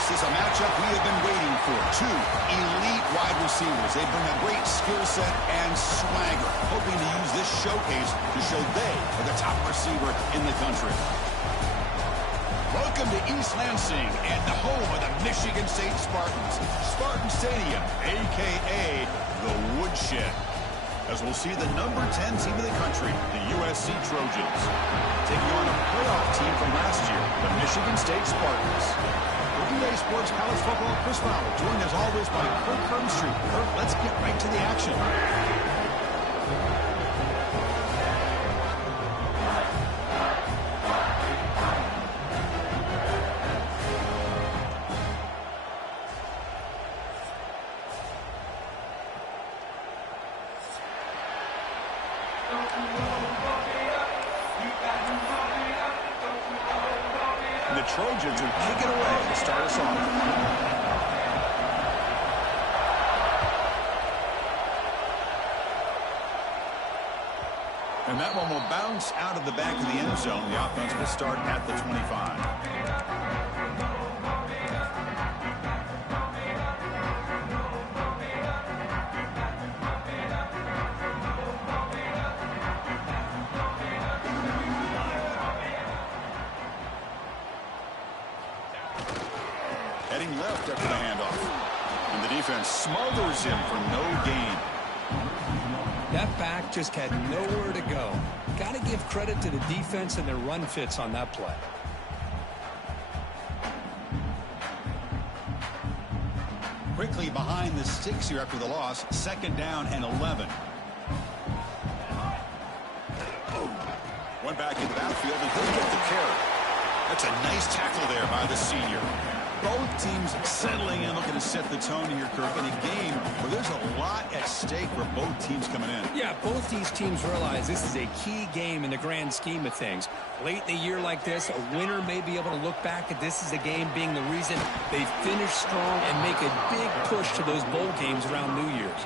This is a matchup we have been waiting for. Two elite wide receivers. They bring a great skill set and swagger, hoping to use this showcase to show they are the top receiver in the country. Welcome to East Lansing and the home of the Michigan State Spartans. Spartan Stadium, a.k.a. the Woodshed. As we'll see the number 10 team in the country, the USC Trojans, taking on a playoff team from last year, the Michigan State Spartans. For EA Sports College Football, Chris Fowler, joined as always by Kirk Hermstreet. Kirk, let's get right to the action. The Trojans will kick it away to start us off. And that one will bounce out of the back of the end zone. The offense will start at the 25. Heading left after the handoff. And the defense smothers him for no gain. That back just had nowhere to go. Got to give credit to the defense and their run fits on that play. Quickly behind the sticks here after the loss. 2nd down and 11. One back in the backfield and he'll get the carry. That's a nice tackle there by the senior. Both teams settling in, looking to set the tone here, Kirk, in a game where there's a lot at stake for both teams coming in. Yeah, both these teams realize this is a key game in the grand scheme of things. Late in a year like this, a winner may be able to look back at this as a game being the reason they finish strong and make a big push to those bowl games around New Year's.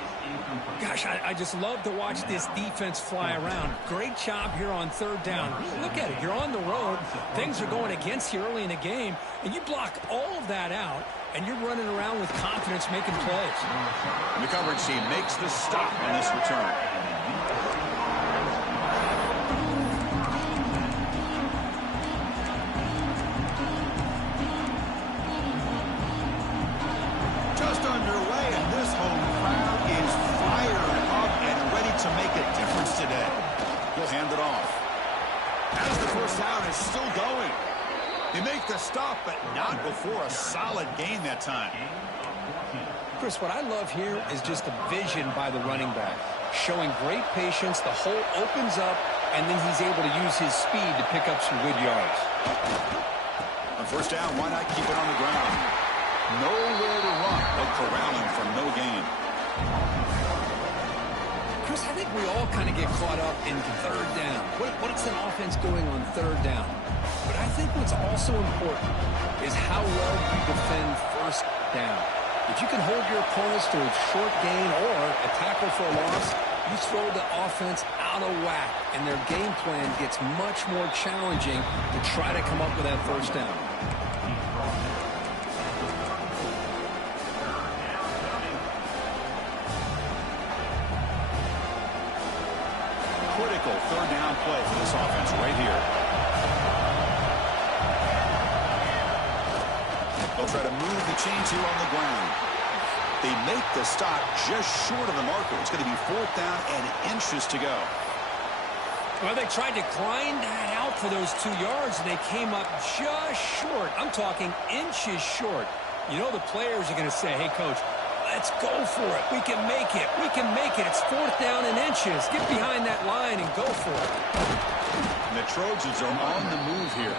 Gosh, I just love to watch this defense fly around. Great job here on 3rd down. Look at it. You're on the road. Things are going against you early in the game, and you block all of that out, and you're running around with confidence making plays. The coverage team makes the stop on this return. Just underway, and this home crowd is fired up and ready to make a difference today. He'll hand it off. As the first down is still going. They make the stop, but not before a solid gain that time. Chris, what I love here is just the vision by the running back. Showing great patience, the hole opens up, and then he's able to use his speed to pick up some good yards. On 1st down, why not keep it on the ground? Nowhere to run. They'll corral him for no gain. Chris, I think we all kind of get caught up in 3rd down. What's an offense doing on 3rd down? But I think what's also important is how well you defend 1st down. If you can hold your opponents to a short gain or a tackle for a loss, you throw the offense out of whack, and their game plan gets much more challenging to try to come up with that 1st down. Critical 3rd down play for this offense right here. They'll try to move the chains here on the ground. They make the stop just short of the marker. It's going to be 4th down and inches to go. Well, they tried to grind that out for those 2 yards, and they came up just short. I'm talking inches short. You know the players are going to say, hey, Coach, let's go for it. We can make it. We can make it. It's 4th down and inches. Get behind that line and go for it. And the Trojans are on the move here.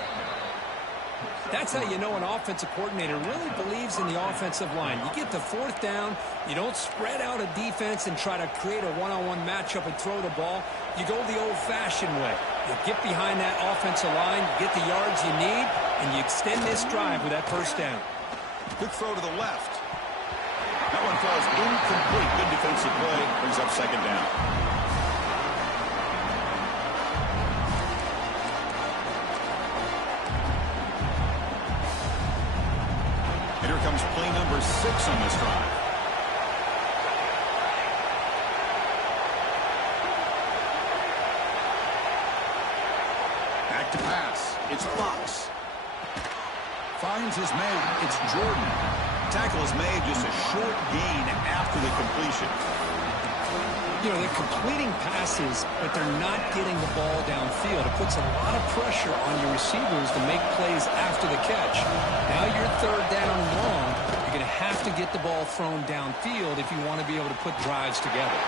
That's how you know an offensive coordinator really believes in the offensive line. You get the 4th down, you don't spread out a defense and try to create a one-on-one matchup and throw the ball. You go the old-fashioned way. You get behind that offensive line, you get the yards you need, and you extend this drive with that 1st down. Good throw to the left. That one falls incomplete. Good defensive play. Brings up 2nd down. becomes play number 6 on this drive. Back to pass. It's Fox. Finds his man. It's Jordan. Tackle is made, just a short gain after the completion. You know, they're completing passes, but they're not getting the ball downfield. It puts a lot of pressure on your receivers to make plays after the catch. Now you're third down and long. You're going to have to get the ball thrown downfield if you want to be able to put drives together.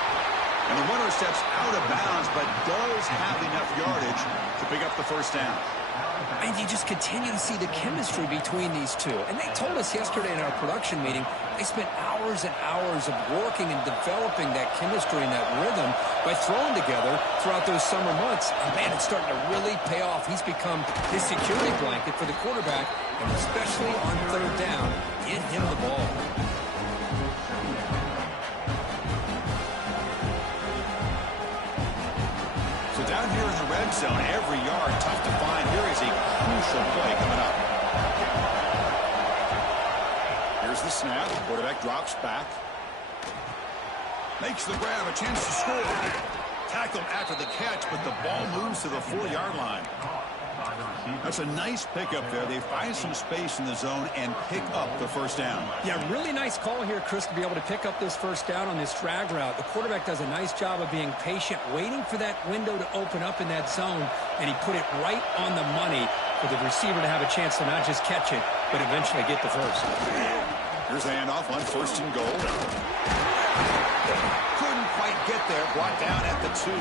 And the runner steps out of bounds, but does have enough yardage to pick up the first down. And you just continue to see the chemistry between these two. And they told us yesterday in our production meeting, they spent hours and hours of working and developing that chemistry and that rhythm by throwing together throughout those summer months. And, man, it's starting to really pay off. He's become his security blanket for the quarterback, and especially on third down, get him the ball. So down here in the red zone, every yard tough to find. Here is a crucial play coming up. Here's the snap. Quarterback drops back. Makes the grab, a chance to score. Tackled after the catch, but the ball moves to the 4-yard line. That's a nice pickup there. They find some space in the zone and pick up the first down. Yeah, really nice call here, Chris, to be able to pick up this first down on this drag route. The quarterback does a nice job of being patient, waiting for that window to open up in that zone, and he put it right on the money for the receiver to have a chance to not just catch it, but eventually get the first. Here's the handoff on 1st and goal. Couldn't quite get there. Brought down at the 2.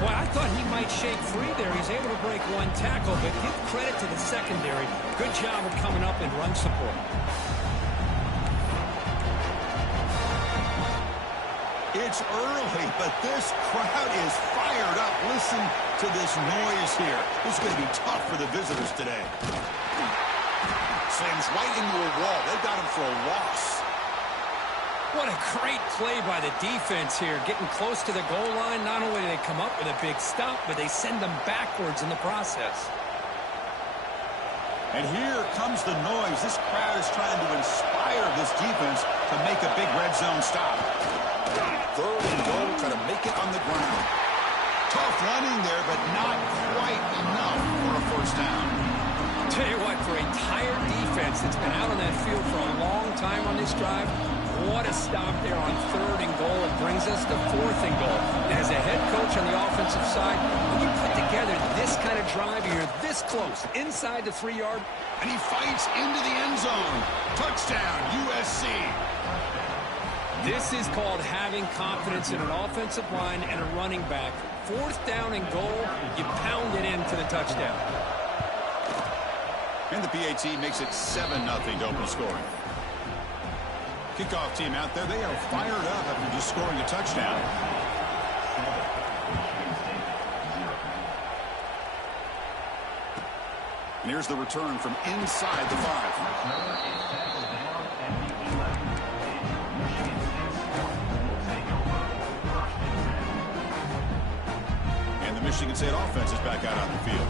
Well, I thought he might shake free there. He's able to break one tackle, but give credit to the secondary. Good job of coming up in run support. It's early, but this crowd is fired up. Listen to this noise here. This is going to be tough for the visitors today. Slams right into a wall. They've got him for a loss. What a great play by the defense here. Getting close to the goal line, not only do they come up with a big stop, but they send them backwards in the process. And here comes the noise. This crowd is trying to inspire this defense to make a big red zone stop. 3rd and goal, try to make it on the ground. Tough running there, but not quite enough for a first down. Tell you what, for a tired defense that's been out on that field for a long time on this drive, what a stop there on 3rd and goal. It brings us to 4th and goal. And as a head coach on the offensive side, when you put together this kind of drive, you're this close, inside the 3-yard. And he fights into the end zone. Touchdown, USC. This is called having confidence in an offensive line and a running back. 4th down and goal, you pound it into the touchdown. And the PAT makes it 7-0 to open scoring. Kickoff team out there, they are fired up after just scoring a touchdown. And here's the return from inside the 5. And the Michigan State offense is back out on the field.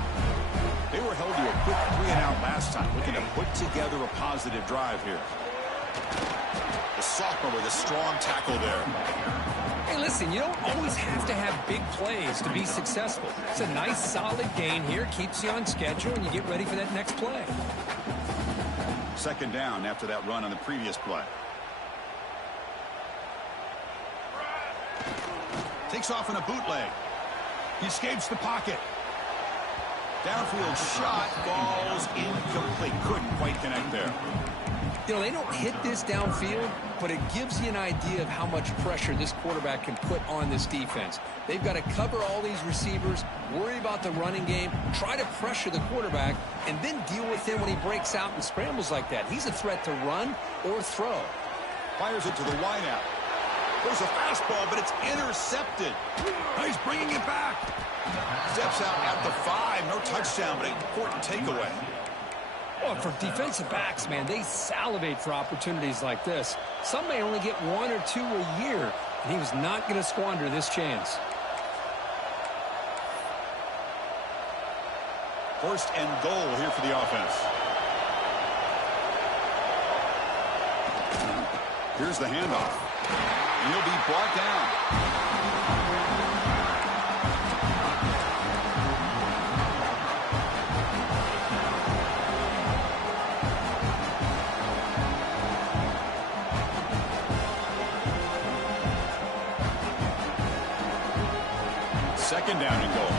They were held to a quick 3-and-out last time, looking to put together a positive drive here. The sophomore with a strong tackle there. Hey, listen, you don't always have to have big plays to be successful. It's a nice, solid gain here. Keeps you on schedule, and you get ready for that next play. 2nd down after that run on the previous play. Takes off in a bootleg. He escapes the pocket. Downfield shot falls incomplete. Couldn't quite connect there. You know, they don't hit this downfield, but it gives you an idea of how much pressure this quarterback can put on this defense. They've got to cover all these receivers, worry about the running game, try to pressure the quarterback, and then deal with him when he breaks out and scrambles like that. He's a threat to run or throw. Fires it to the wideout. There's a fastball, but it's intercepted. Now he's bringing it back. Steps out at the 5. No touchdown, but an important takeaway. Well, for defensive backs, man, they salivate for opportunities like this. Some may only get 1 or 2 a year, and he was not going to squander this chance. 1st and goal here for the offense. Here's the handoff. And he'll be brought down. Second down and goal.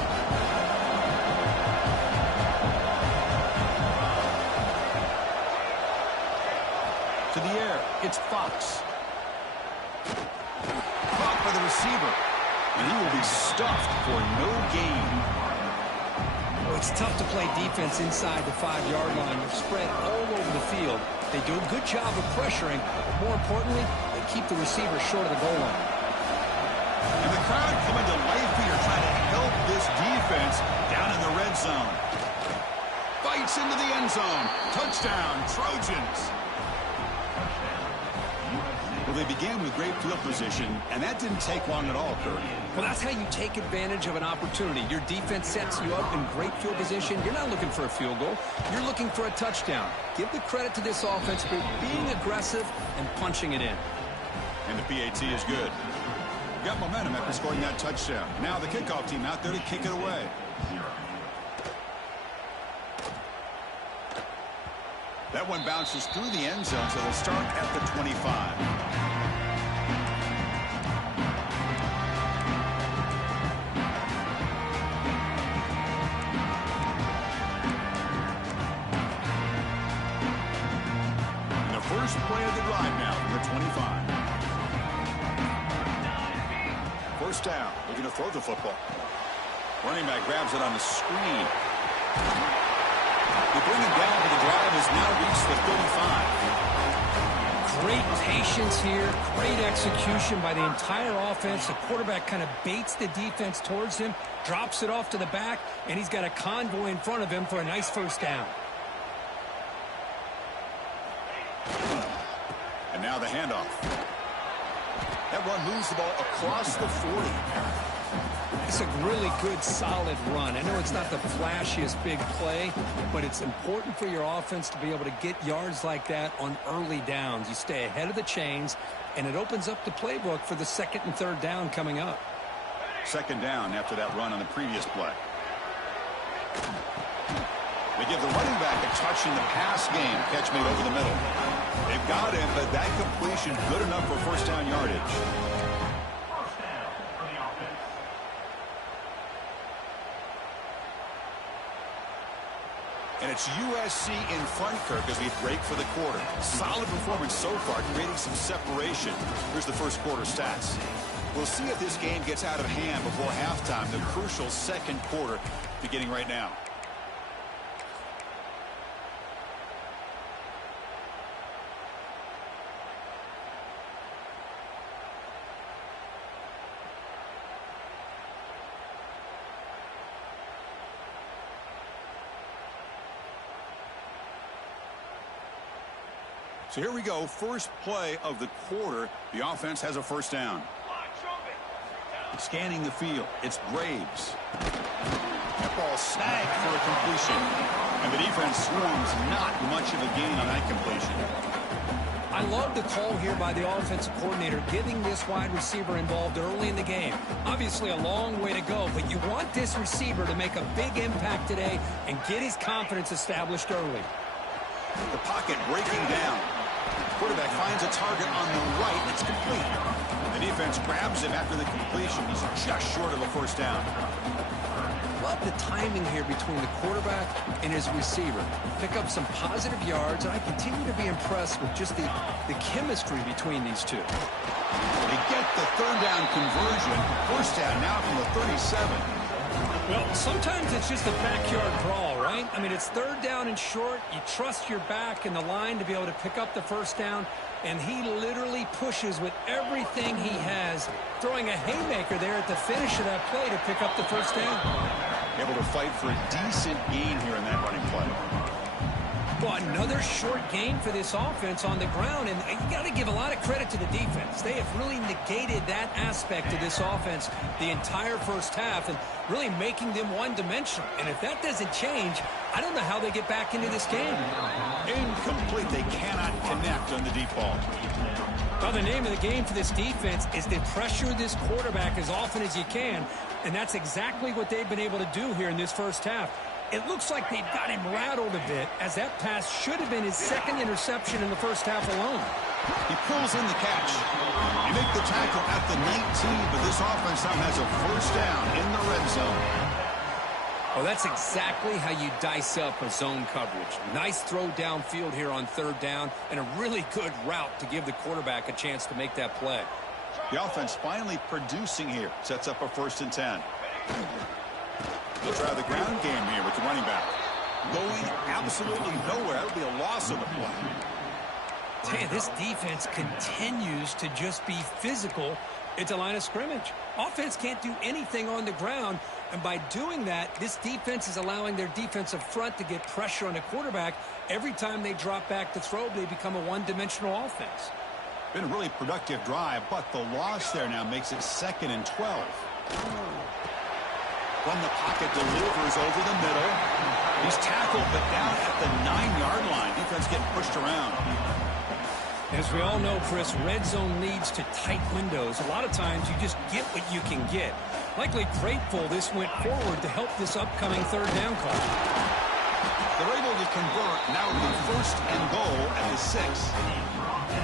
To the air, it's Fox. Caught by the receiver. And he will be stuffed for no gain. Oh, it's tough to play defense inside the 5-yard line. They're spread all over the field. They do a good job of pressuring, but more importantly, they keep the receiver short of the goal line. And the crowd coming to life here trying to help this defense down in the red zone. Fights into the end zone. Touchdown, Trojans. Well, they began with great field position, and that didn't take long at all, Kurt. Well, that's how you take advantage of an opportunity. Your defense sets you up in great field position. You're not looking for a field goal. You're looking for a touchdown. Give the credit to this offense for being aggressive and punching it in. And the PAT is good. Got momentum after scoring that touchdown. Now the kickoff team out there to kick it away. That one bounces through the end zone, so they'll start at the 25. And the first play of the drive now from the 25. First down, looking to throw the football. Running back grabs it on the screen. They bring him down, but the drive has now reached the 35. Great patience here, great execution by the entire offense. The quarterback kind of baits the defense towards him, drops it off to the back, and he's got a convoy in front of him for a nice first down. And now the handoff. That run moves the ball across the 40. It's a really good, solid run. I know it's not the flashiest big play, but it's important for your offense to be able to get yards like that on early downs. You stay ahead of the chains, and it opens up the playbook for the second and third down coming up. Second down after that run on the previous play. They give the running back a touch in the pass game. Catch made over the middle. They've got him, but that completion good enough for first down yardage. And it's USC in front, Kirk, as we break for the quarter. Solid performance so far, creating some separation. Here's the first quarter stats. We'll see if this game gets out of hand before halftime, the crucial second quarter beginning right now. So here we go, first play of the quarter. The offense has a first down. Scanning the field, it's Braves. That ball snagged for a completion. And the defense swarms, not much of a gain on that completion. I love the call here by the offensive coordinator, getting this wide receiver involved early in the game. Obviously a long way to go, but you want this receiver to make a big impact today and get his confidence established early. The pocket breaking down. Quarterback finds a target on the right. It's complete. The defense grabs him after the completion. He's just short of a first down. Love the timing here between the quarterback and his receiver. Pick up some positive yards, and I continue to be impressed with just the chemistry between these two. They get the third down conversion. First down now from the 37. Well, sometimes it's just a backyard brawl, right? I mean, it's third down and short. You trust your back and the line to be able to pick up the first down, and he literally pushes with everything he has, throwing a haymaker there at the finish of that play to pick up the first down. Able to fight for a decent gain here in that running play. Well, Another short gain for this offense on the ground, and you got to give a lot of credit to the defense. They have really negated that aspect of this offense the entire first half and really making them one-dimensional. And if that doesn't change, I don't know how they get back into this game. Incomplete. They cannot connect on the deep ball. Well, the name of the game for this defense is to pressure this quarterback as often as you can, and that's exactly what they've been able to do here in this first half. It looks like they've got him rattled a bit, as that pass should have been his second interception in the first half alone. He pulls in the catch. They make the tackle at the 19, but this offense now has a first down in the red zone. Well, that's exactly how you dice up a zone coverage. Nice throw downfield here on third down, and a really good route to give the quarterback a chance to make that play. The offense finally producing here. Sets up a 1st and 10. They'll try the ground game here with the running back. Going absolutely nowhere. That would be a loss of the play. Man, this defense continues to just be physical at the line of scrimmage. Offense can't do anything on the ground, and by doing that, this defense is allowing their defensive front to get pressure on the quarterback. Every time they drop back to throw, they become a one-dimensional offense. Been a really productive drive, but the loss there now makes it 2nd and 12. From the pocket, delivers over the middle. He's tackled, but down at the 9-yard line. Defense getting pushed around. As we all know, Chris, red zone leads to tight windows. A lot of times you just get what you can get. Likely grateful this went forward to help this upcoming third down call. They're able to convert. Now it'll be 1st and goal at the 6.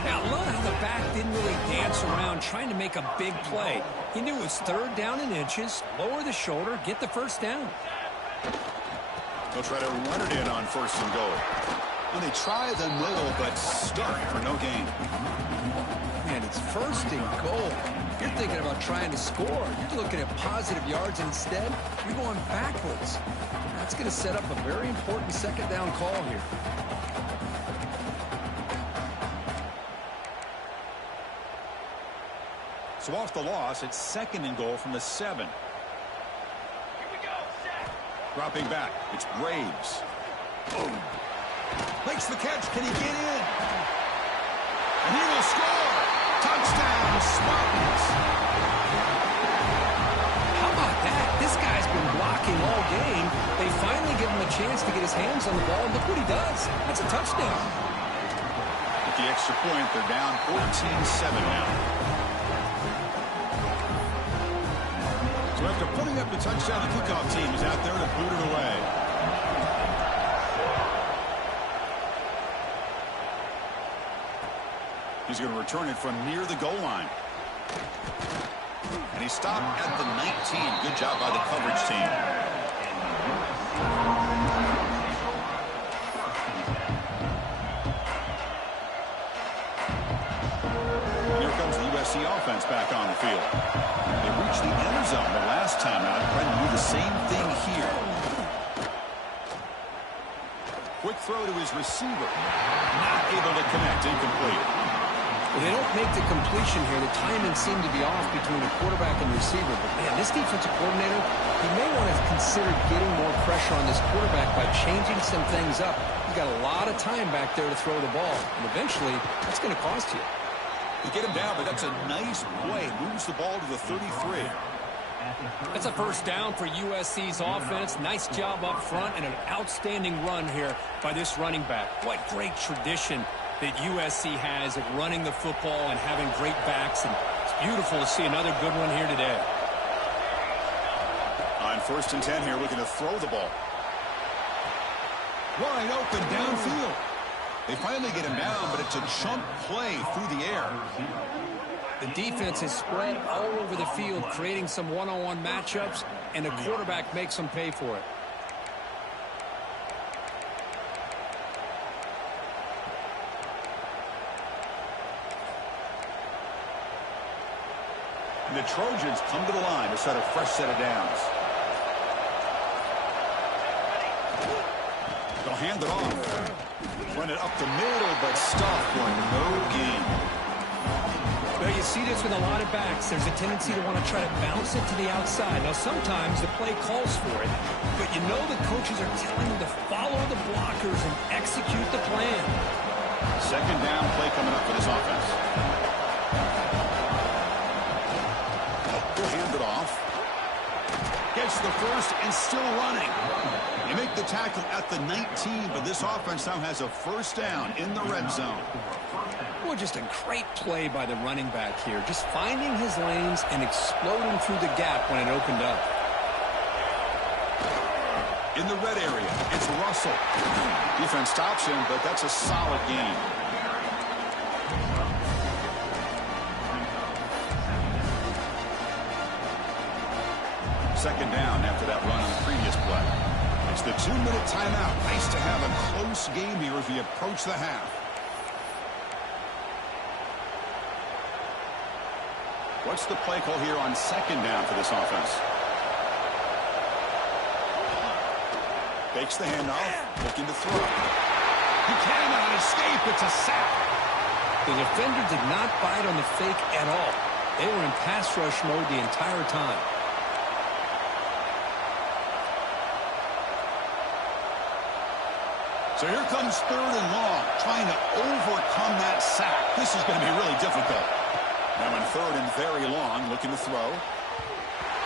Now, I love how the back didn't really dance around trying to make a big play. He knew it was 3rd down in inches, lower the shoulder, get the first down. They'll try to run it in on 1st and goal. And they try the middle, but start for no gain. Man, it's 1st and goal. You're thinking about trying to score. You're looking at positive yards, and instead, you're going backwards. That's going to set up a very important 2nd down call here. So off the loss, it's 2nd and goal from the 7. Dropping back, it's Graves. Boom. Makes the catch. Can he get in? And he will score. Touchdown, Spartans. How about that? This guy's been blocking all game. They finally give him a chance to get his hands on the ball. Look what he does. That's a touchdown. With the extra point, they're down 14-7 now. So after putting up the touchdown, the kickoff team is out there to boot it away. He's going to return it from near the goal line. And he stopped at the 19. Good job by the coverage team. And here comes the USC offense back on the field. They reached the end zone the last time out. Trying to do the same thing here. Quick throw to his receiver. Not able to connect. Incomplete. Well, they don't make the completion here. The timing seemed to be off between the quarterback and receiver. But, man, this defensive coordinator, he may want to consider getting more pressure on this quarterback by changing some things up. He's got a lot of time back there to throw the ball. And eventually, that's going to cost you. You get him down, but that's a nice play. Moves the ball to the 33. That's a first down for USC's offense. Nice job up front and an outstanding run here by this running back. What great tradition that USC has of running the football and having great backs. And it's beautiful to see another good one here today. On 1st and 10 here, looking to throw the ball. Wide open downfield. They finally get him down, but it's a chunk play through the air. The defense is spread all over the field, creating some one-on-one matchups, and the quarterback makes them pay for it. And the Trojans come to the line to set a fresh set of downs. They'll hand it off. Run it up the middle, but stop for no gain. Well, you see this with a lot of backs. There's a tendency to want to try to bounce it to the outside. Now, sometimes the play calls for it, but you know the coaches are telling them to follow the blockers and execute the plan. Second down play coming up for this offense. He'll hand it off. Gets the first and still running. You make the tackle at the 19, but this offense now has a first down in the red zone. Well, just a great play by the running back here. Just finding his lanes and exploding through the gap when it opened up. In the red area, it's Russell. Defense stops him, but that's a solid gain. Second down after that run on the previous play. It's the 2-minute timeout. Nice to have a close game here as we approach the half. What's the play call here on second down for this offense? Fakes the handoff, looking to throw. He cannot escape. It's a sack. The defender did not bite on the fake at all. They were in pass rush mode the entire time. So here comes third and long, trying to overcome that sack. This is going to be really difficult. Now in third and very long, looking to throw.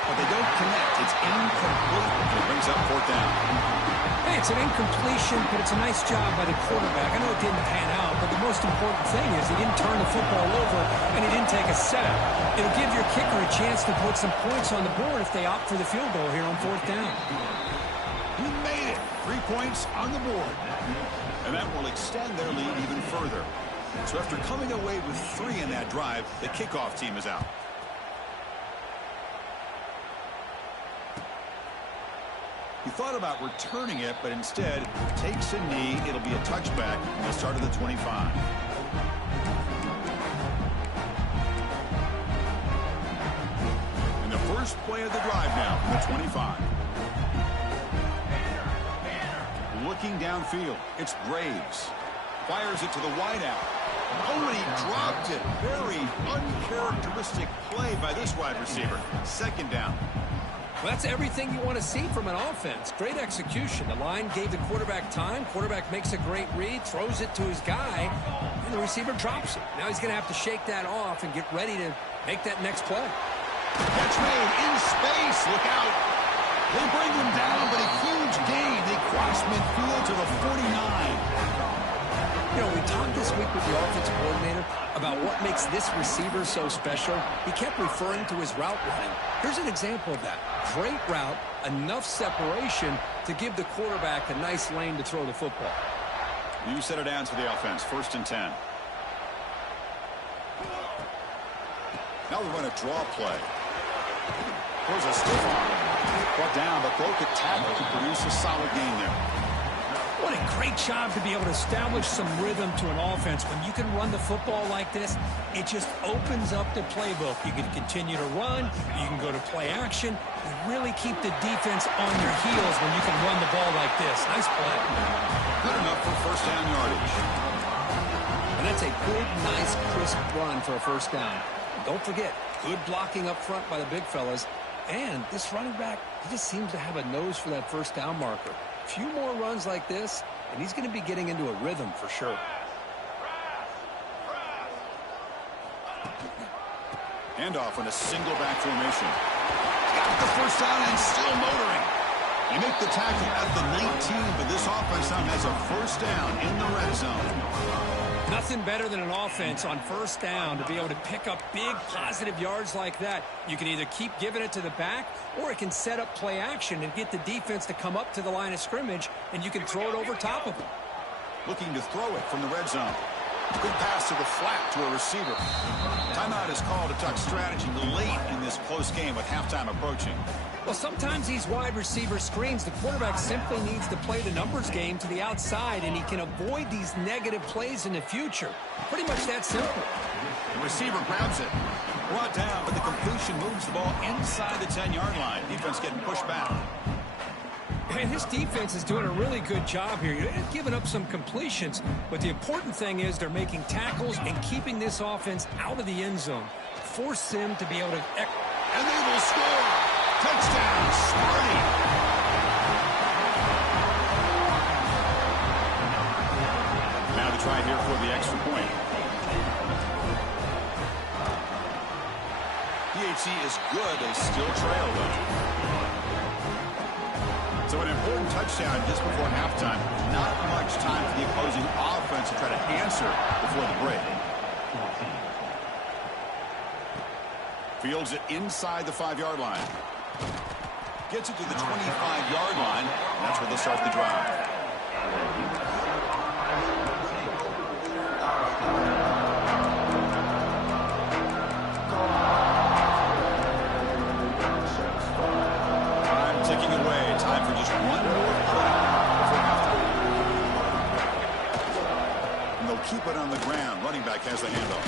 But they don't connect. It's incomplete. And it brings up fourth down. Hey, it's an incompletion, but it's a nice job by the quarterback. I know it didn't pan out, but the most important thing is he didn't turn the football over and he didn't take a sack. It'll give your kicker a chance to put some points on the board if they opt for the field goal here on fourth down. He made it. 3 points on the board. And that will extend their lead even further. So after coming away with 3 in that drive, the kickoff team is out. He thought about returning it, but instead takes a knee. It'll be a touchback at the start of the 25. And the first play of the drive now from the 25. Looking downfield, it's Graves. Fires it to the wideout. Oh, and he dropped it. Very uncharacteristic play by this wide receiver. Second down. Well, that's everything you want to see from an offense. Great execution. The line gave the quarterback time. Quarterback makes a great read, throws it to his guy, and the receiver drops it. Now he's going to have to shake that off and get ready to make that next play. Catch made in space. Look out. They bring him down, but a huge gain. They cross midfield to the 49. You know, we talked this week with the offensive coordinator about what makes this receiver so special. He kept referring to his route running. Here's an example of that. Great route, enough separation to give the quarterback a nice lane to throw the football. You set it down to the offense, 1st and 10. Now we run a draw play. Throws a stiff arm. Brought down, but broke a tackle to produce a solid gain there. What a great job to be able to establish some rhythm to an offense. When you can run the football like this, it just opens up the playbook. You can continue to run. You can go to play action. You really keep the defense on your heels when you can run the ball like this. Nice play. Good enough for first down yardage. And that's a good, nice, crisp run for a first down. Don't forget, good blocking up front by the big fellas. And this running back, he just seems to have a nose for that first down marker. A few more runs like this, and he's going to be getting into a rhythm for sure. Handoff in a single back formation. Got the first down and still motoring. You make the tackle at the 19, but this offense now has a first down in the red zone. Nothing better than an offense on first down to be able to pick up big positive yards like that. You can either keep giving it to the back, or it can set up play action and get the defense to come up to the line of scrimmage, and you can throw it over top of them. Looking to throw it from the red zone. Good pass to the flat to a receiver. Timeout is called to talk strategy late in this close game with halftime approaching. Well, sometimes these wide receiver screens, the quarterback simply needs to play the numbers game to the outside, and he can avoid these negative plays in the future. Pretty much that simple. The receiver grabs it. Brought down, but the completion moves the ball inside the 10-yard line. Defense getting pushed back. And his defense is doing a really good job here. They're giving up some completions, but the important thing is they're making tackles and keeping this offense out of the end zone. Force them to be able to... And they will score! Touchdown, Sparty! Now the try here for the extra point. PHC is good. They still trail, though. So an important touchdown just before halftime. Not much time for the opposing offense to try to answer before the break. Fields it inside the 5-yard line. Gets it to the 25-yard line. And that's where they'll start the drive. Ticking away. Time for just one more play before halftime. And they'll keep it on the ground. Running back has the handoff.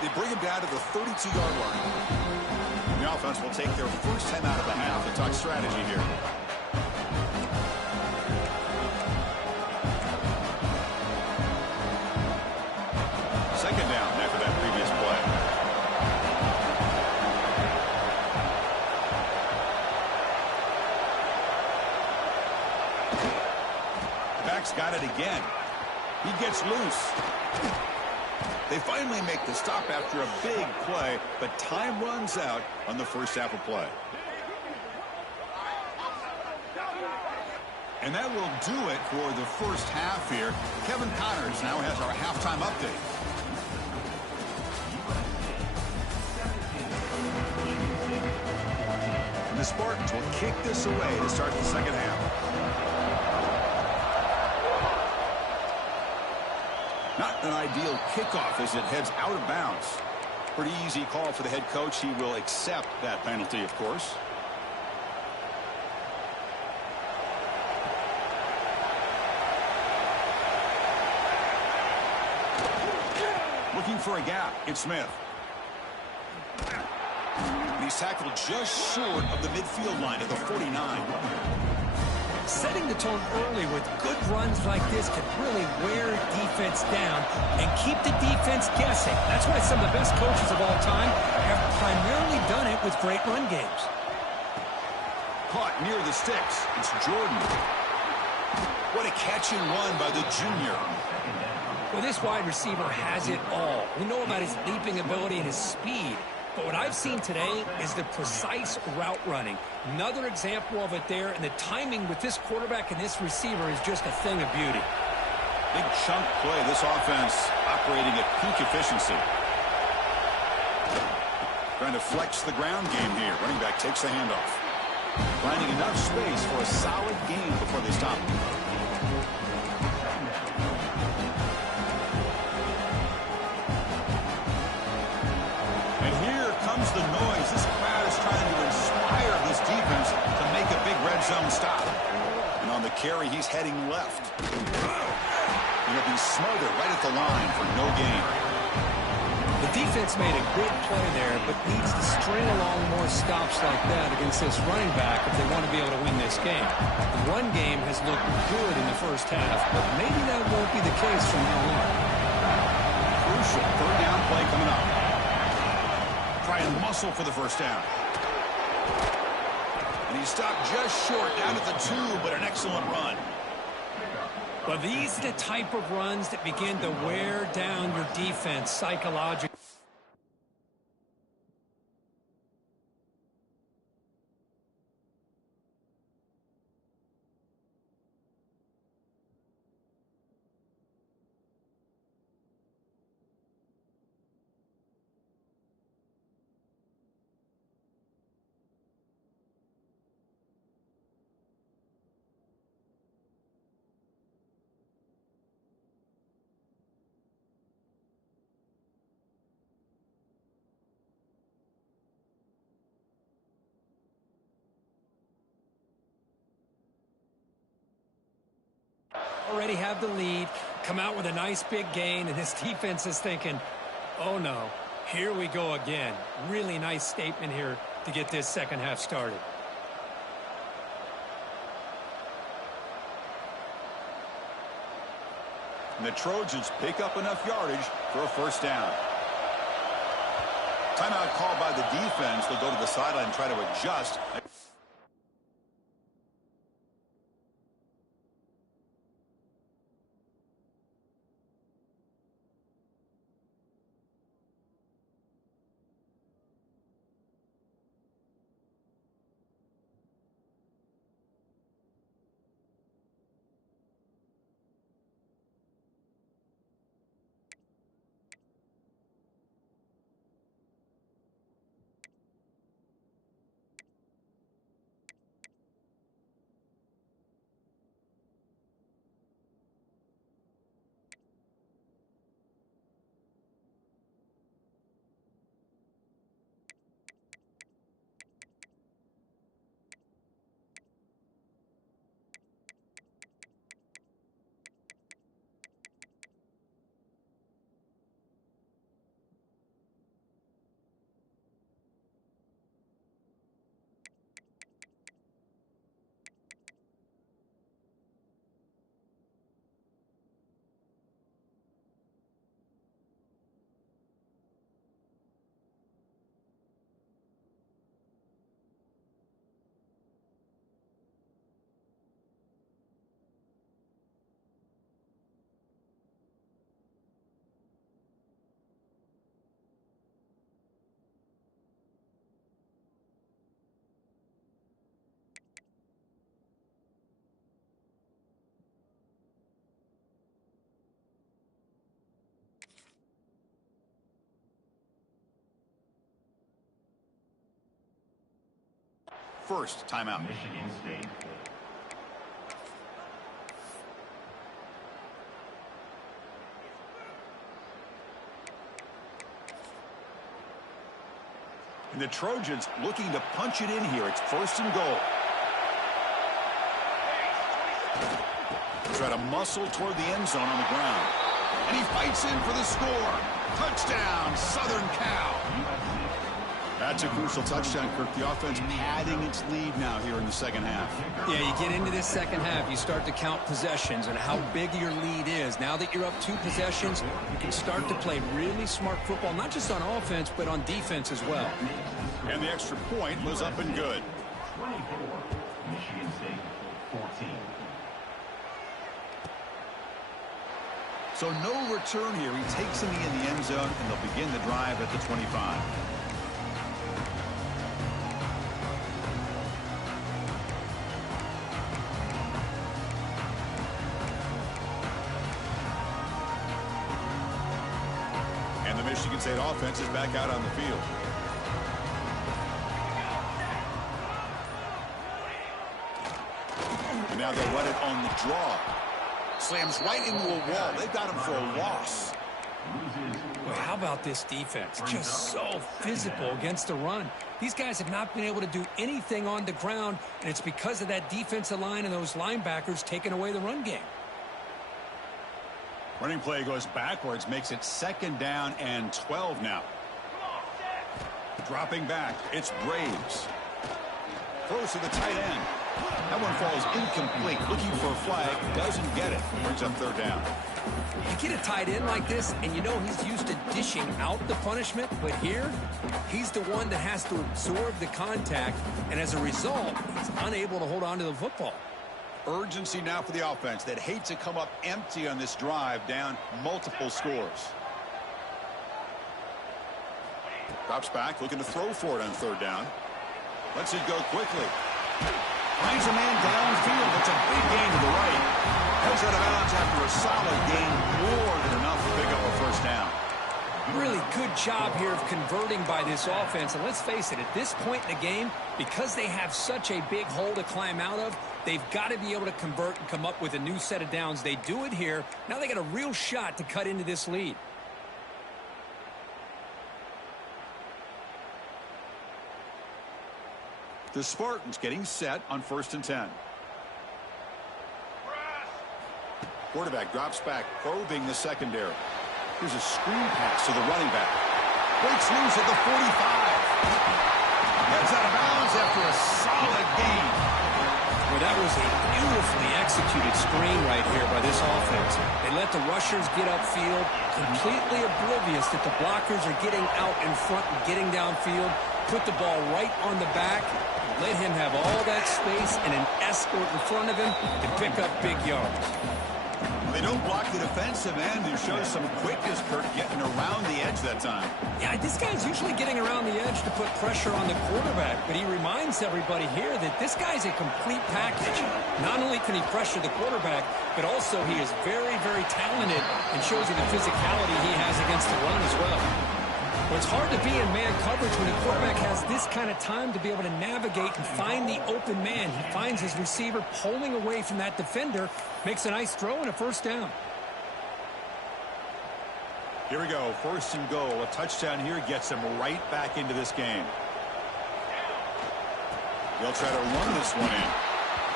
They bring him down to the 32-yard line. The offense will take their first time out of the half and talk strategy here. Second down after that previous play. Got it again. He gets loose. They finally make the stop after a big play, but time runs out on the first half of play. And that will do it for the first half here. Kevin Connors now has our halftime update. And the Spartans will kick this away to start the second half. Not an ideal kickoff as it heads out of bounds. Pretty easy call for the head coach. He will accept that penalty, of course. Looking for a gap. It's Smith. And he's tackled just short of the midfield line at the 49. Setting the tone early with good runs like this can really wear defense down and keep the defense guessing. That's why some of the best coaches of all time have primarily done it with great run games. Caught near the sticks. It's Jordan. What a catch and run by the junior. Well, this wide receiver has it all. We know about his leaping ability and his speed. But what I've seen today is the precise route running. Another example of it there, and the timing with this quarterback and this receiver is just a thing of beauty. Big chunk play. This offense operating at peak efficiency. Trying to flex the ground game here. Running back takes the handoff. Finding enough space for a solid gain before they stop him. The noise. This crowd is trying to inspire this defense to make a big red zone stop. And on the carry, he's heading left. And he'll be smothered right at the line for no gain. The defense made a good play there, but needs to string along more stops like that against this running back if they want to be able to win this game. The run game has looked good in the first half, but maybe that won't be the case from now on. Crucial third down play coming up. Try and muscle for the first down. And he stopped just short, down at the 2, but an excellent run. Well, these are the type of runs that begin to wear down your defense psychologically. Already have the lead, come out with a nice big gain, and this defense is thinking, oh no, here we go again. Really nice statement here to get this second half started. And the Trojans pick up enough yardage for a first down. Timeout called by the defense. They'll go to the sideline and try to adjust. first timeout. Michigan State. And the Trojans looking to punch it in here. It's first and goal. Try to muscle toward the end zone on the ground. And he fights in for the score. Touchdown, Southern Cal. That's a crucial touchdown, Kirk. The offense padding its lead now here in the second half. Yeah, you get into this second half, you start to count possessions and how big your lead is. Now that you're up 2 possessions, you can start to play really smart football, not just on offense, but on defense as well. And the extra point was up and good. 24, Michigan State 14. So no return here. He takes him in the end zone, and they'll begin the drive at the 25. And the Michigan State offense is back out on the field. And now they'll run it on the draw. Slams right into a wall. They've got him for a loss. Well, how about this defense? Just so physical against the run. These guys have not been able to do anything on the ground, and it's because of that defensive line and those linebackers taking away the run game. Running play goes backwards, makes it 2nd down and 12 now. Dropping back, it's Braves. Throws to the tight end. That one falls incomplete. Looking for a flag, doesn't get it. Brings up 3rd down. You get a tight end like this, and you know he's used to dishing out the punishment, but here, he's the one that has to absorb the contact, and as a result, he's unable to hold on to the football. Urgency now for the offense that hate to come up empty on this drive, down multiple scores. Drops back, looking to throw for it on 3rd down. Lets it go quickly. Finds a man downfield. It's a big gain to the right. Heads out of bounds after a solid gain, more than enough to pick up a 1st down. Really good job here of converting by this offense. And let's face it, at this point in the game, because they have such a big hole to climb out of, they've got to be able to convert and come up with a new set of downs. They do it here. Now they got a real shot to cut into this lead. The Spartans getting set on 1st and 10. Quarterback drops back, probing the secondary. Here's a screen pass to the running back. Breaks loose at the 45. Gets out of bounds after a solid gain. Well, that was a beautifully executed screen right here by this offense. They let the rushers get upfield, completely oblivious that the blockers are getting out in front and getting downfield. Put the ball right on the back. Let him have all that space and an escort in front of him to pick up big yards. They don't block the defensive end, who shows some quickness, Kirk, getting around the edge that time. Yeah, this guy's usually getting around the edge to put pressure on the quarterback, but he reminds everybody here that this guy's a complete package. Not only can he pressure the quarterback, but also he is very, very talented and shows you the physicality he has against the run as well. Well, it's hard to be in man coverage when the quarterback has this kind of time to be able to navigate and find the open man. He finds his receiver pulling away from that defender, makes a nice throw and a 1st down. Here we go, 1st and goal. A touchdown here gets them right back into this game. They'll try to run this one in.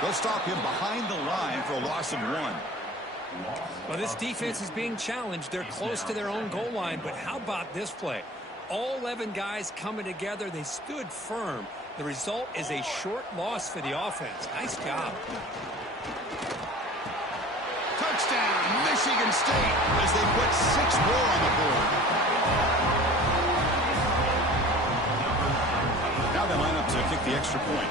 They'll stop him behind the line for a loss of 1. Well, this defense is being challenged. They're close to their own goal line, but how about this play? All 11 guys coming together. They stood firm. The result is a short loss for the offense. Nice job. Touchdown, Michigan State, as they put 6 more on the board. Now they line up to kick the extra point.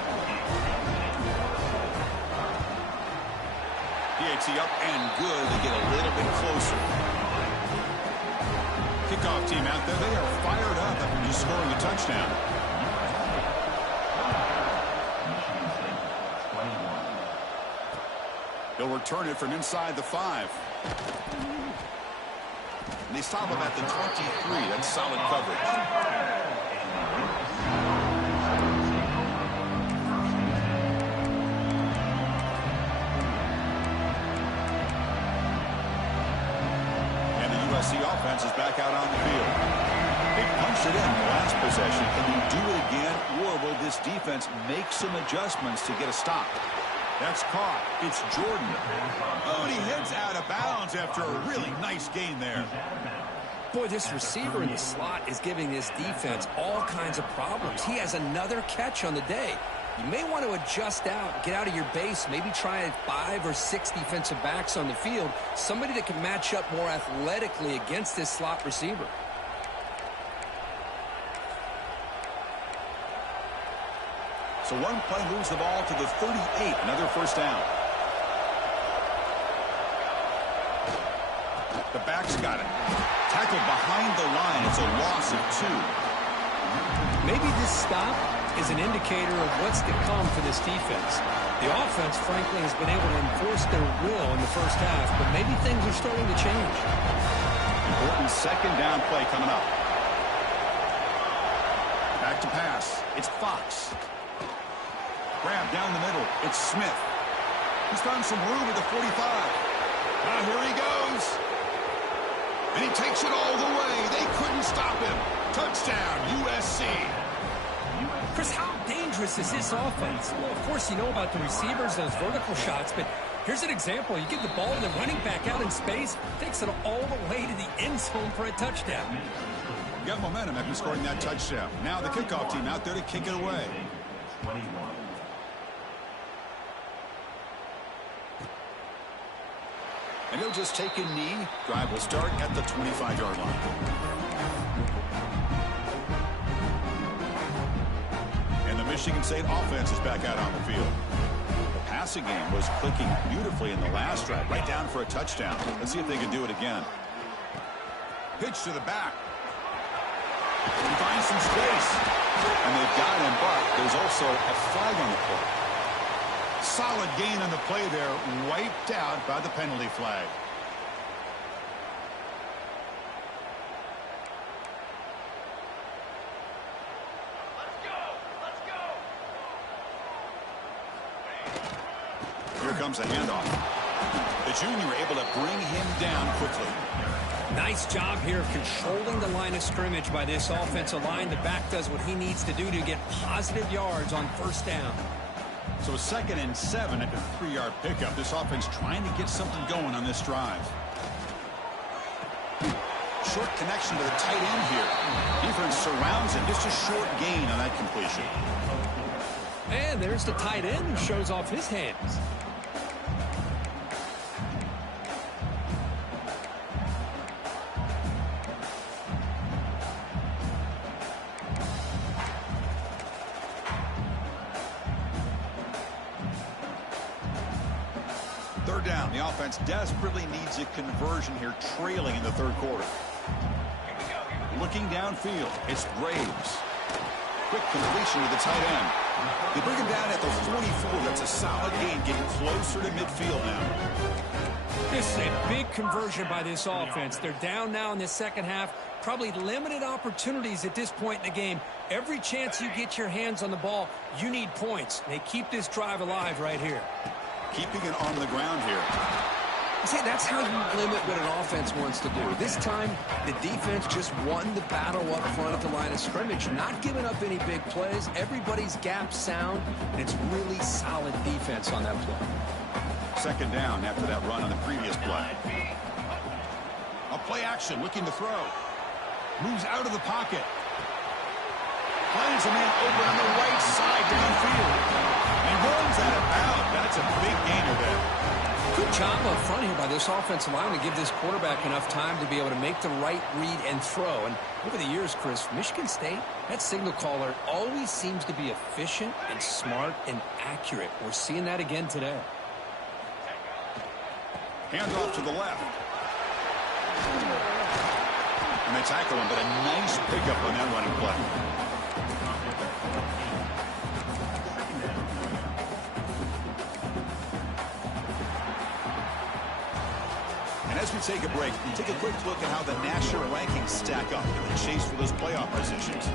PAT up and good. They get a little bit closer. Kickoff team out there. They are fired up after just scoring a touchdown. They'll return it from inside the 5. And they stop him at the 23. That's solid coverage. USC offense is back out on the field. They punched it in the last possession. Can they do it again, or will this defense make some adjustments to get a stop? That's caught. It's Jordan. Oh, and he heads out of bounds after a really nice gain there. Boy, this receiver in the slot is giving this defense all kinds of problems. He has another catch on the day. You may want to adjust out, get out of your base, maybe try 5 or 6 defensive backs on the field, somebody that can match up more athletically against this slot receiver. So one play moves the ball to the 38, another first down. The back's got it. Tackled behind the line. It's a loss of 2. Maybe this stop is an indicator of what's to come for this defense. The offense, frankly, has been able to enforce their will in the first half, but maybe things are starting to change. Important second down play coming up. Back to pass. It's Fox. Grab down the middle. It's Smith. He's found some room at the 45. Now here he goes. And he takes it all the way. They couldn't stop him. Touchdown, USC. Chris, how dangerous is this offense? Well, of course, you know about the receivers, those vertical shots, but here's an example. You give the ball to the running back out in space, takes it all the way to the end zone for a touchdown. Got momentum after scoring that touchdown. Now the kickoff team out there to kick it away. 21. And he'll just take a knee. Drive will start at the 25-yard line. And the Michigan State offense is back out on the field. The passing game was clicking beautifully in the last drive, right down for a touchdown. Let's see if they can do it again. Pitch to the back. He finds some space. And they've got him, but there's also a flag on the play. Solid gain on the play there, wiped out by the penalty flag. Here comes the handoff. The junior able to bring him down quickly. Nice job here of controlling the line of scrimmage by this offensive line. The back does what he needs to do to get positive yards on first down. So a 2nd and 7 at the 3-yard pickup. This offense trying to get something going on this drive. Short connection to the tight end here. Defense surrounds him. Just a short gain on that completion. And there's the tight end who shows off his hands. Down. The offense desperately needs a conversion here, trailing in the third quarter. Looking downfield, it's Graves. Quick completion to the tight end. They bring him down at the 44. That's a solid gain, getting closer to midfield now. This is a big conversion by this offense. They're down now in the second half. Probably limited opportunities at this point in the game. Every chance you get your hands on the ball, you need points. They keep this drive alive right here. Keeping it on the ground here. See, that's how you limit what an offense wants to do. This time, the defense just won the battle up front at the line of scrimmage, not giving up any big plays. Everybody's gap sound, and it's really solid defense on that play. 2nd down after that run on the previous play. A play action, looking to throw. Moves out of the pocket. Finds a man open on the right side downfield. And runs out of bounds. That's a big gainer there. Good job up front here by this offensive line to give this quarterback enough time to be able to make the right read and throw. And over the years, Chris, Michigan State, that signal caller always seems to be efficient and smart and accurate. We're seeing that again today. Handoff to the left. And they tackle him, but a nice pickup on that running play. And as we take a break, we take a quick look at how the national rankings stack up in the chase for those playoff positions.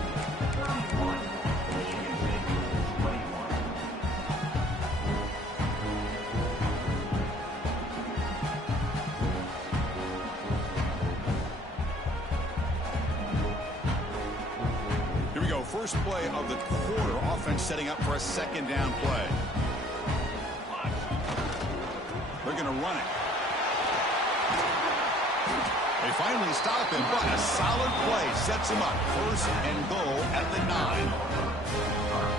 first play of the quarter. Offense setting up for a second down play. They're going to run it. They finally stop him, but a solid play sets him up. First and goal at the 9.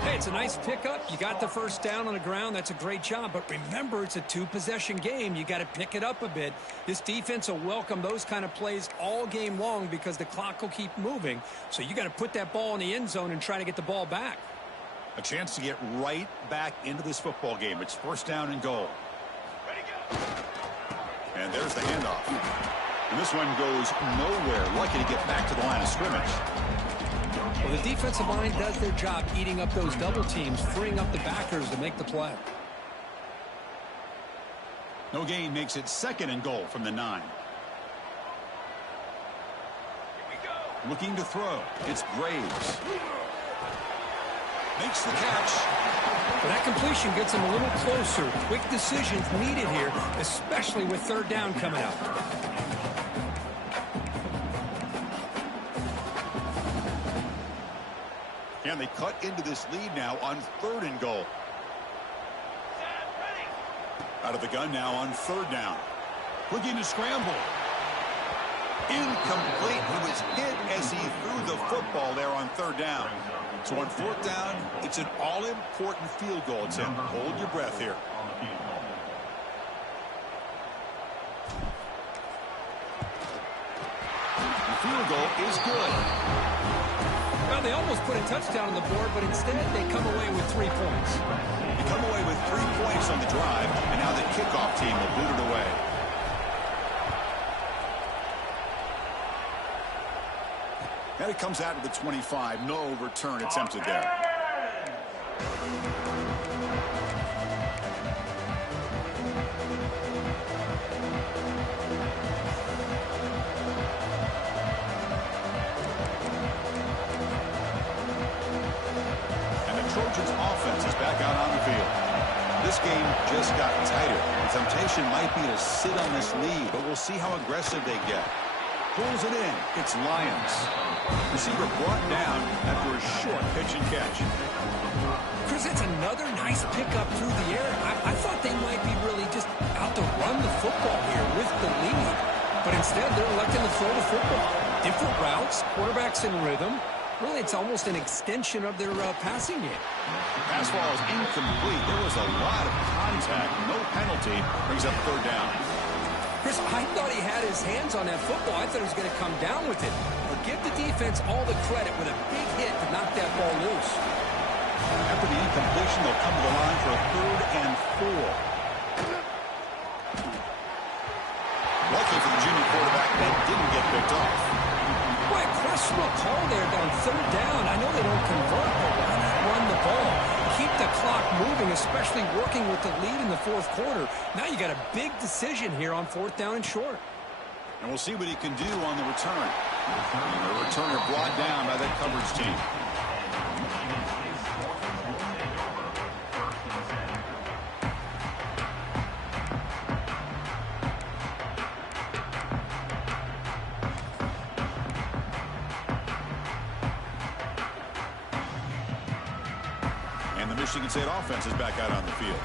Hey, it's a nice pickup. You got the first down on the ground. That's a great job. But remember, it's a two-possession game. You got to pick it up a bit. This defense will welcome those kind of plays all game long because the clock will keep moving. So you got to put that ball in the end zone and try to get the ball back. A chance to get right back into this football game. It's first down and goal. And there's the handoff. And this one goes nowhere. Lucky to get back to the line of scrimmage. Well, the defensive line does their job eating up those double teams, freeing up the backers to make the play. No gain makes it second and goal from the 9. Looking to throw. It's Graves. Makes the catch. But that completion gets him a little closer. Quick decisions needed here, especially with third down coming up. And they cut into this lead now on third and goal. Out of the gun now on third down. Looking to scramble. Incomplete. He was hit as he threw the football there on third down. So on fourth down, it's an all-important field goal. It's him. Hold your breath here. The field goal is good. Well, they almost put a touchdown on the board, but instead they come away with 3 points. They come away with 3 points on the drive, and now the kickoff team will boot it away. And it comes out of the 25. No return attempted there. Trojans offense is back out on the field. This game just got tighter. The temptation might be to sit on this lead, but we'll see how aggressive they get. Pulls it in. It's Lyons. Receiver brought down after a short pitch and catch. Chris, it's another nice pickup through the air. I thought they might be really just out to run the football here with the lead. But instead, they're electing to throw the football. Different routes, quarterbacks in rhythm. Really, it's almost an extension of their passing game. Pass ball is incomplete. There was a lot of contact. No penalty. Brings up third down. Chris, I thought he had his hands on that football. I thought he was going to come down with it. But give the defense all the credit with a big hit to knock that ball loose. After the incompletion, they'll come to the line for a 3rd and 4. Lucky for the junior quarterback, that didn't get picked off. Boy, a questionable call there down third down. I know they don't convert, but why not run the ball? Keep the clock moving, especially working with the lead in the fourth quarter. Now you got a big decision here on fourth down and short. And we'll see what he can do on the return. The returner brought down by that coverage team. Michigan State offense is back out on the field.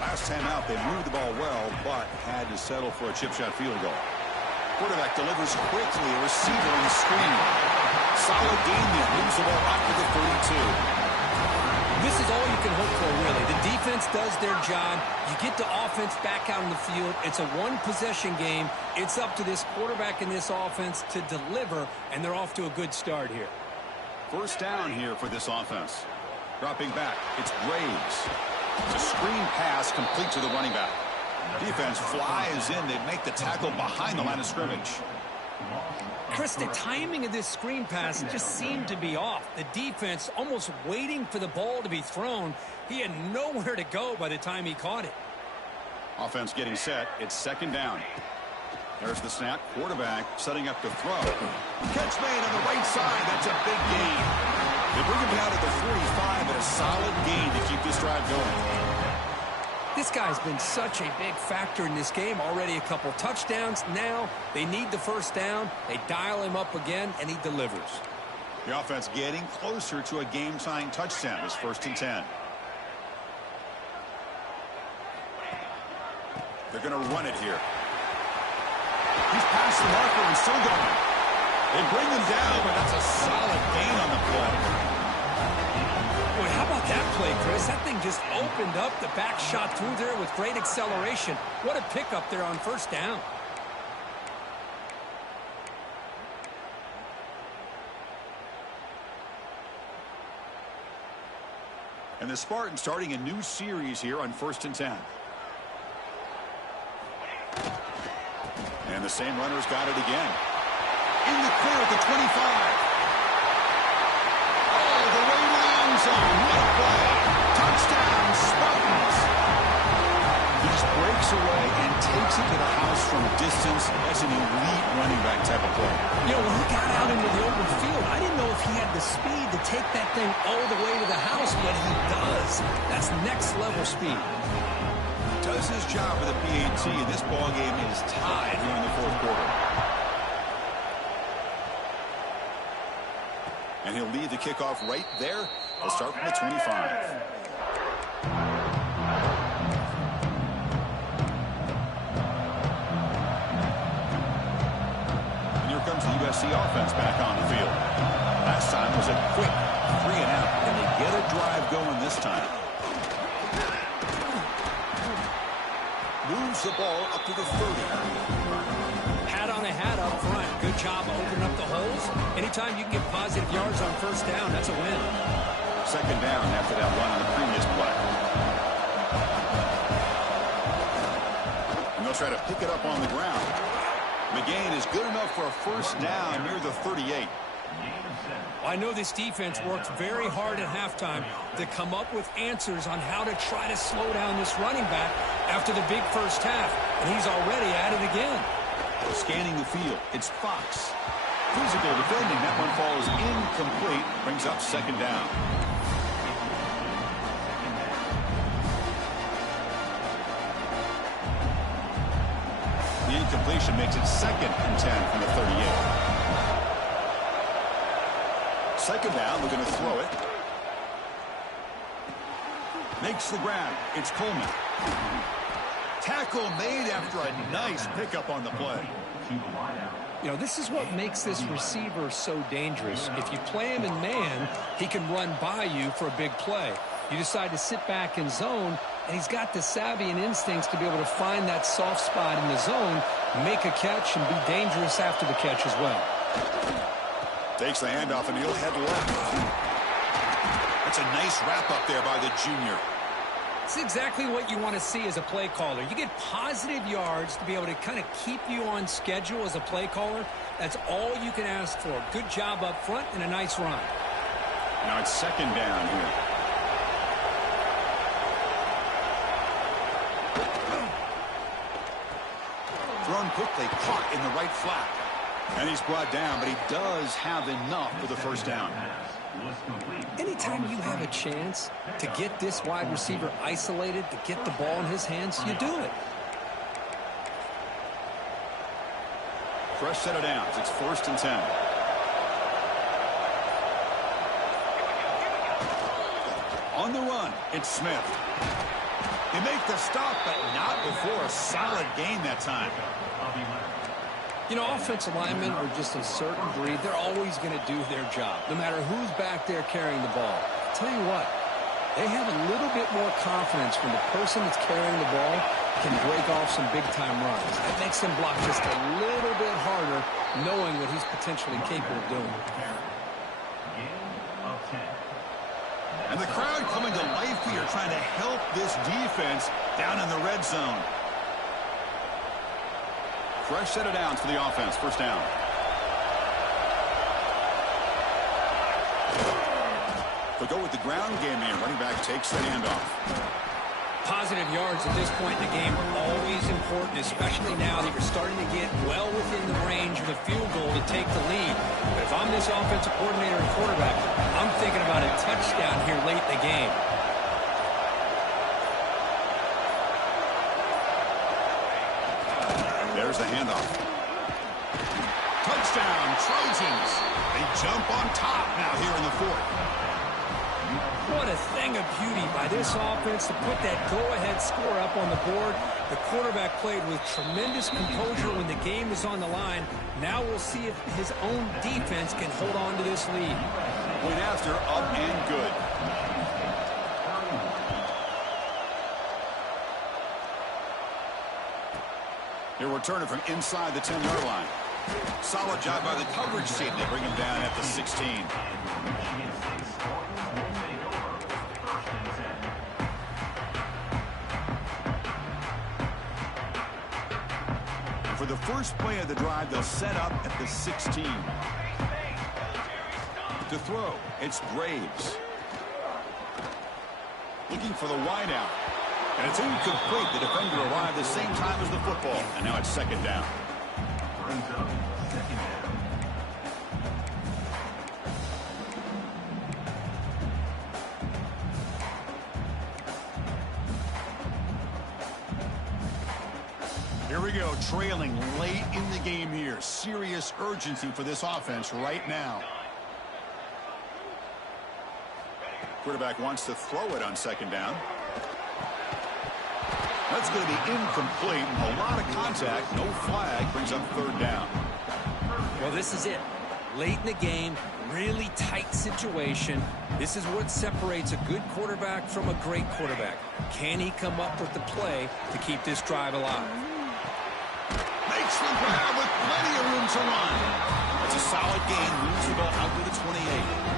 Last time out, they moved the ball well, but had to settle for a chip shot field goal. Quarterback delivers quickly, a receiver on the screen. Solid game there, moves the ball out to the 32. This is all you can hope for, really. The defense does their job. You get the offense back out on the field. It's a one-possession game. It's up to this quarterback and this offense to deliver, and they're off to a good start here. First down here for this offense. Dropping back, it's Graves. It's a screen pass complete to the running back. Defense flies in. They make the tackle behind the line of scrimmage. Chris, the timing of this screen pass just seemed to be off. The defense almost waiting for the ball to be thrown. He had nowhere to go by the time he caught it. Offense getting set. It's second down. There's the snap. Quarterback setting up to throw. Catch made on the right side. That's a big gain. They bring him down at the 45, and a solid gain to keep this drive going. This guy's been such a big factor in this game. Already a couple touchdowns. Now they need the first down. They dial him up again, and he delivers. The offense getting closer to a game-tying touchdown. It's 1st and 10. They're going to run it here. He's past the marker and still going. They bring him down, but that's a solid gain on the play. Boy, how about that play, Chris? That thing just opened up. The back shot through there with great acceleration. What a pickup there on 1st down. And the Spartans starting a new series here on 1st and 10. And the same runner's got it again. In the clear at the 25. All the way to the end zone. What a play. Touchdown, Spartans. He just breaks away and takes it to the house from distance. That's an elite running back type of play. You know, when he got out into the open field, I didn't know if he had the speed to take that thing all the way to the house, but he does. That's next level speed. Does his job with the PAT, and this ball game is tied here in the 4th quarter. And he'll lead the kickoff right there. They'll start from the 25. And here comes the USC offense back on the field. Last time was a quick 3-and-out, and they get a drive going this time. Moves the ball up to the 30. Hat on a hat up front. Good job opening up the holes. Anytime you can get positive yards on 1st down, that's a win. 2nd down after that run on the previous play. And they'll try to pick it up on the ground. The gain is good enough for a 1st down near the 38. I know this defense worked very hard at halftime to come up with answers on how to try to slow down this running back after the big 1st half, and he's already at it again. Scanning the field, it's Fox. Physical defending, that one falls incomplete, brings up 2nd down. The incompletion makes it 2nd and 10 from the 38. 2nd down, we're going to throw it. Makes the grab. It's Coleman. Tackle made after a nice pickup on the play. You know, this is what makes this receiver so dangerous. If you play him in man, he can run by you for a big play. You decide to sit back in zone, and he's got the savvy and instincts to be able to find that soft spot in the zone, make a catch, and be dangerous after the catch as well. Takes the handoff, and he'll head left. That's a nice wrap-up there by the junior. It's exactly what you want to see as a play caller. You get positive yards to be able to kind of keep you on schedule as a play caller. That's all you can ask for. Good job up front and a nice run. Now it's 2nd down here. Thrown quickly, caught in the right flat. And he's brought down, but he does have enough for the 1st down. Anytime you have a chance to get this wide receiver isolated, to get the ball in his hands, you do it. Fresh set of downs. It's 1st and 10. On the run, it's Smith. They make the stop, but not before a solid gain that time. You know, offensive linemen are just a certain breed. They're always going to do their job, no matter who's back there carrying the ball. I'll tell you what, they have a little bit more confidence when the person that's carrying the ball can break off some big-time runs. That makes them block just a little bit harder, knowing what he's potentially capable of doing. And the crowd coming to life here, trying to help this defense down in the red zone. Fresh set of downs for the offense. 1st down. They'll go with the ground game here. Running back takes the handoff. Positive yards at this point in the game are always important, especially now that you're starting to get well within the range of a field goal to take the lead. But if I'm this offensive coordinator and quarterback, I'm thinking about a touchdown here late in the game. There's the handoff. Touchdown, Trojans. They jump on top now here in the fourth. What a thing of beauty by this offense to put that go-ahead score up on the board. The quarterback played with tremendous composure when the game was on the line. Now we'll see if his own defense can hold on to this lead. Point after, up and good. He'll return it from inside the 10-yard line. Solid job by the coverage team. They bring him down at the 16. And for the first play of the drive, they'll set up at the 16. To throw, it's Graves. Looking for the wideout. And it's incomplete. The defender arrived the same time as the football. And now it's second down. Brings up second down. Here we go, trailing late in the game here. Serious urgency for this offense right now. Quarterback wants to throw it on second down. That's going to be incomplete. A lot of contact. No flag. Brings up third down. Well, this is it. Late in the game, really tight situation. This is what separates a good quarterback from a great quarterback. Can he come up with the play to keep this drive alive? Makes the grab with plenty of room to run. That's a solid gain. Moves the ball out to the 28.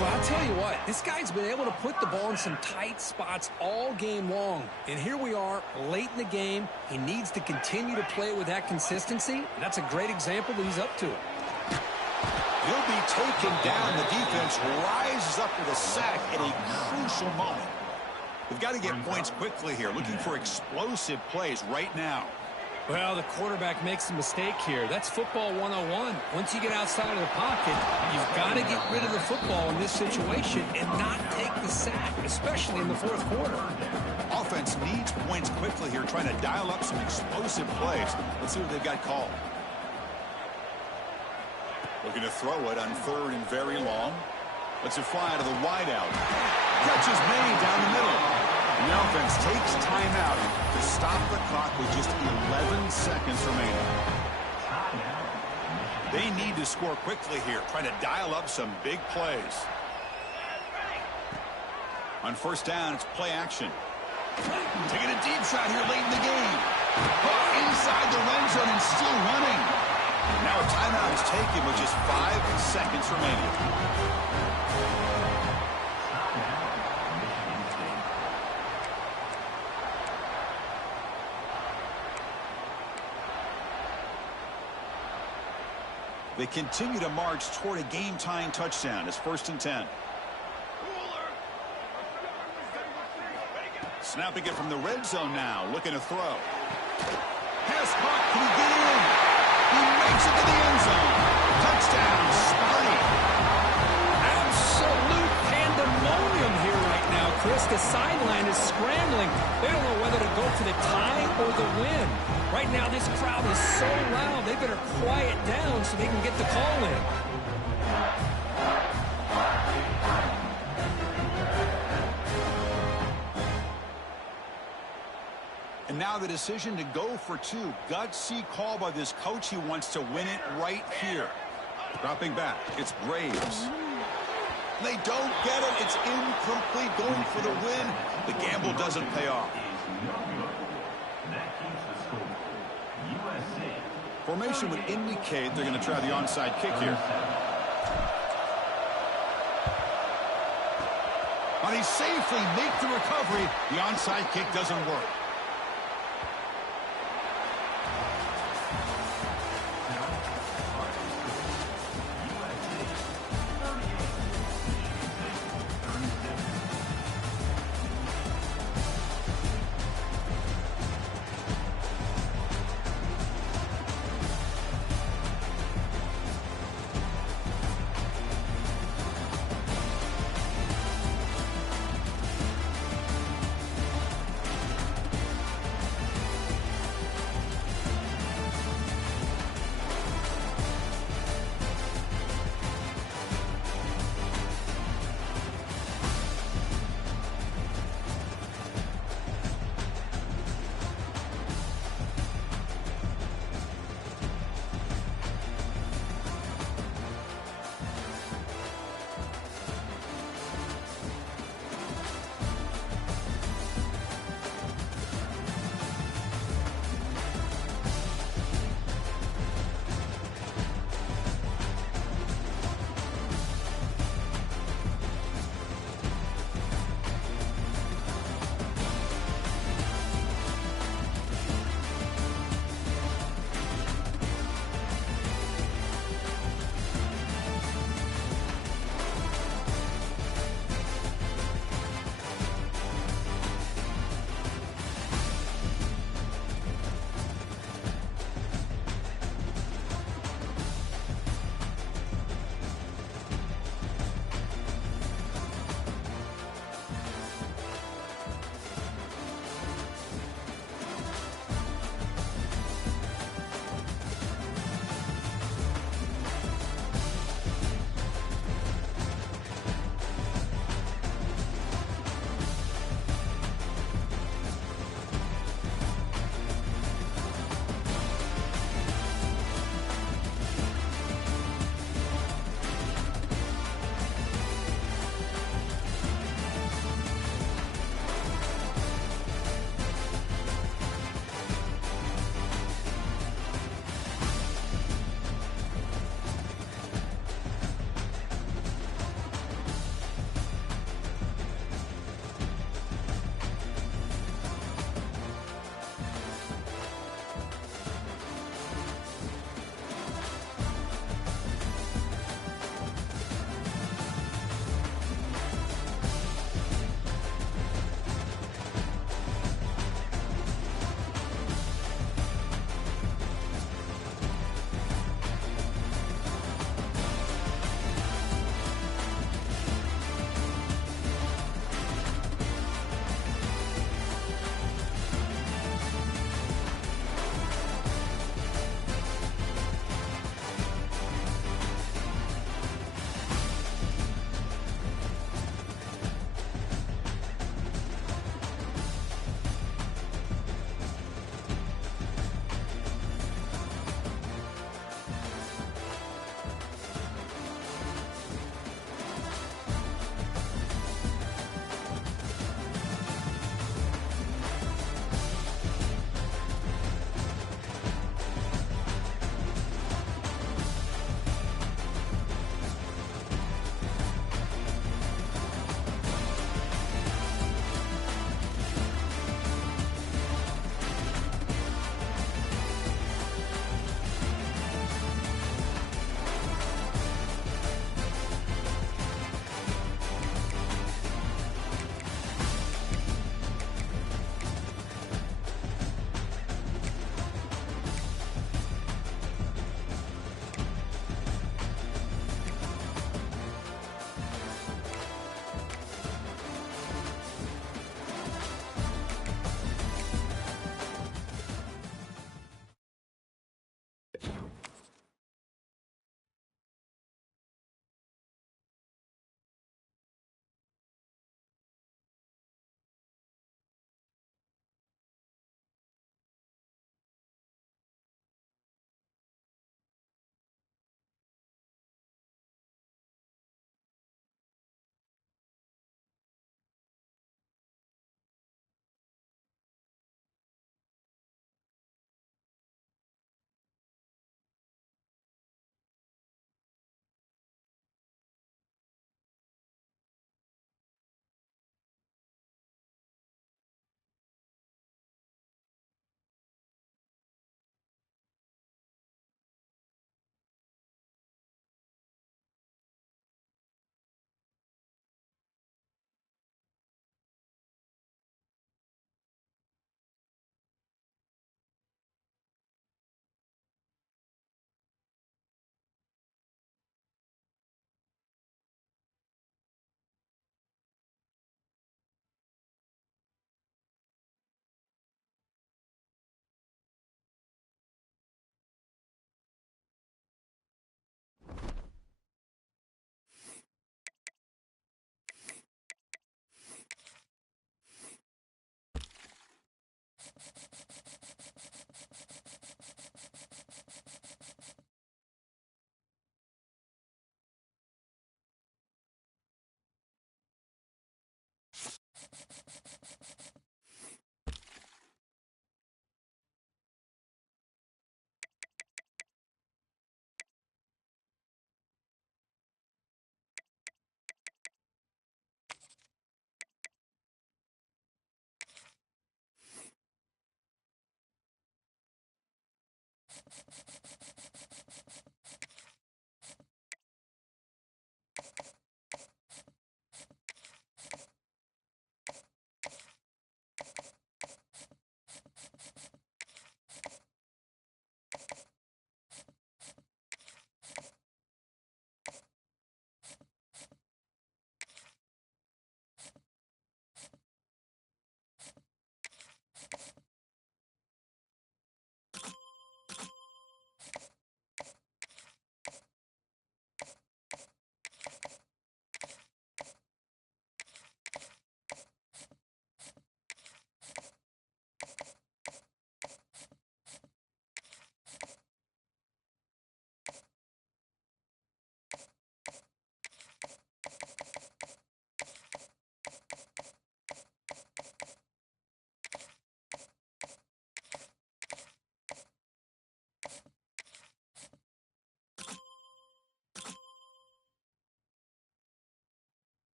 Well, I'll tell you what, this guy's been able to put the ball in some tight spots all game long. And here we are, late in the game. He needs to continue to play with that consistency. That's a great example that he's up to it. He'll be taken down. The defense rises up with a sack at a crucial moment. We've got to get points quickly here. Looking for explosive plays right now. Well, the quarterback makes a mistake here. That's football 101. Once you get outside of the pocket, you've got to get rid of the football in this situation and not take the sack, especially in the fourth quarter. Offense needs points quickly here, trying to dial up some explosive plays. Let's see what they've got called. Looking to throw it on third and very long. Lets it fly to the wideout. Catch is made down the middle. And the offense takes timeout to stop the clock with just 11 seconds remaining. They need to score quickly here, trying to dial up some big plays. On first down, it's play action. Taking a deep shot here late in the game. Caught inside the red zone and still running. Now a timeout is taken with just 5 seconds remaining. They continue to march toward a game-tying touchdown. It's 1st and 10. Snapping it from the red zone now. Looking to throw. Pass caught. Can he get in? He makes it to the end zone. Touchdown, Sparty. Absolute pandemonium here right now, Chris. The sideline is scrambling. They don't know whether to go for the tie or the win. Right now, this crowd is so loud, they better quiet down so they can get the call in. And now the decision to go for two. Gutsy call by this coach. He wants to win it right here. Dropping back, it's Graves. They don't get it. It's incomplete. Going for the win. The gamble doesn't pay off. Formation would indicate they're going to try the onside kick here. But he safely makes the recovery. The onside kick doesn't work.